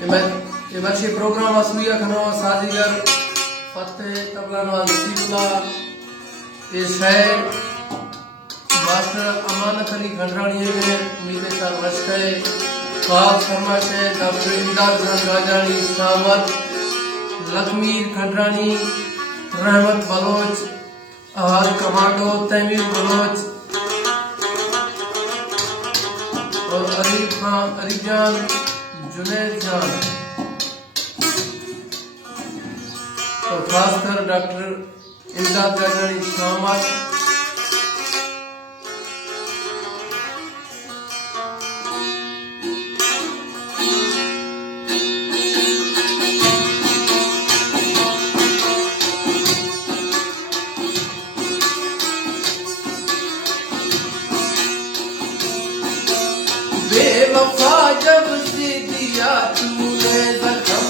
ये बख्शी प्रोग्राम असुया खनो साजीगर फतेह तबला नवाज नसीबुल्लाह ये शायर मास्टर अमानत अली खंडरानी ने मीरे साल मशक़े ख्वाब फरमाश है डॉक्टर इमदाद खान राजानी सामत लखमीर खंडरानी रहमत बलोच आवाज कमांडो तैमीर बलोच और अरीफ जान जुनैद जान और खासकर डॉक्टर इमदाद राजानी सामत बेवफा जब से दिया तूने जख्म,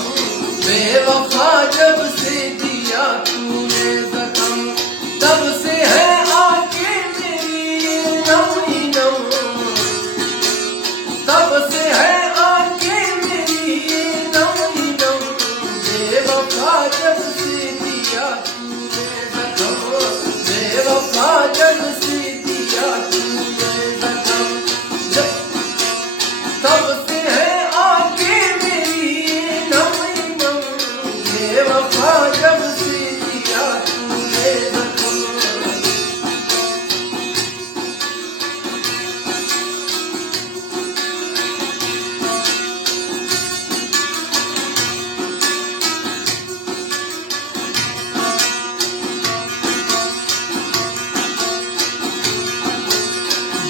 बेवफा जब से दिया तूने जख्म, तब से है आके मेरी नम ही नम, तब से है आके मेरी नम ही नम। बेवफा जब से दिया तूने जख्म, बेवफा जब से दिया तूने जख्म, तब से है आके मेरी नम ही नम। बेवफा जब से दिया तूने जख्म।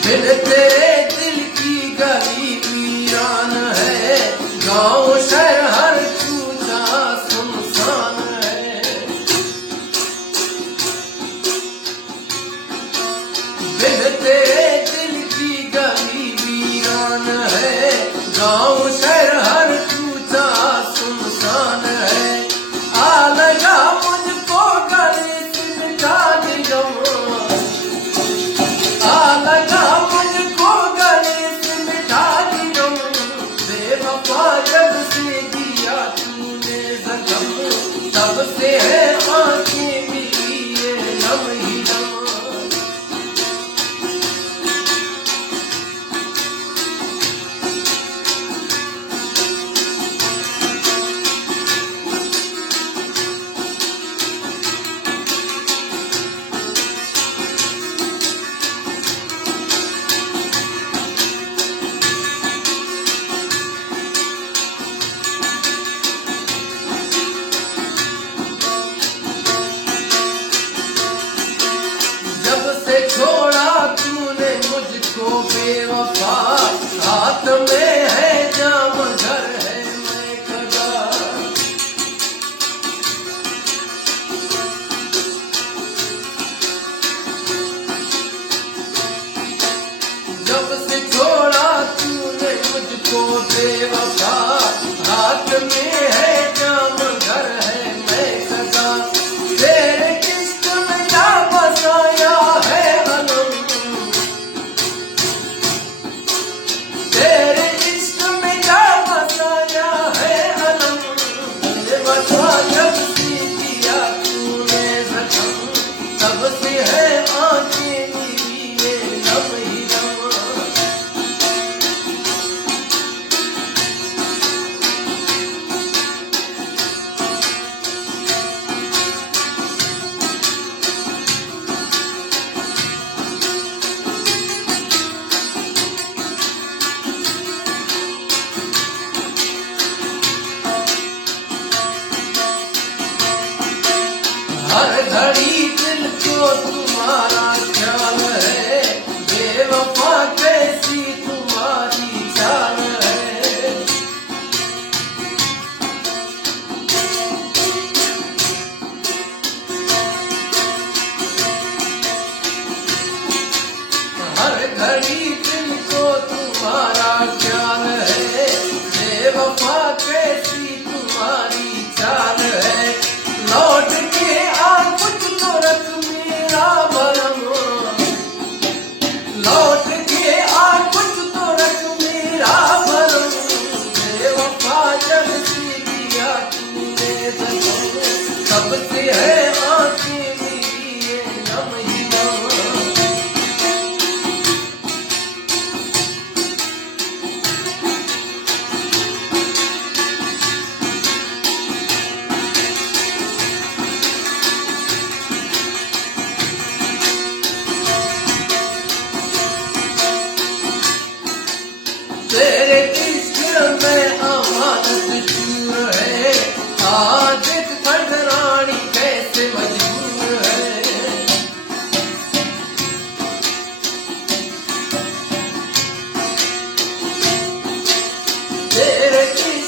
दिल तेरे दिल की गली वीरान है, गाँव शहर हर कूचा सुनसान है। दिल तेरे दिल की गली वीरान है, गाँव शहर हर कूचा सुनसान है। आ लगा मुझको गले से मिटा दे गम, आ लगा मुझको गले से मिटा दी गम। बेवफा जब से दिया तूने जख्म, तब से है आंखें मेरी ये नम ही नम। छोड़ा तूने मुझको बेवफा, हाथ में है जाम घर है मैं खजा। जब से छोड़ा तूने मुझको बेवफा, हाथ में है जाम घर है मैं खजा। तेरे इश्क में जा बसाया है अलम, तेरे इश्क में जा बसाया है अलम। बेवफा जब से दिया तूने जख्म, तब से है आंखें मेरी ये नम ही नम। हर घड़ी दिल को तुम्हारा ख्याल है, बेवफा कैसी तुम्हारी चाल है। हर घड़ी दिल को तुम्हारा ख्याल है, बेवफा कैसी तुम्हारी चाल है। लौट के आ कुछ तो रख मेरा भरम, शेर की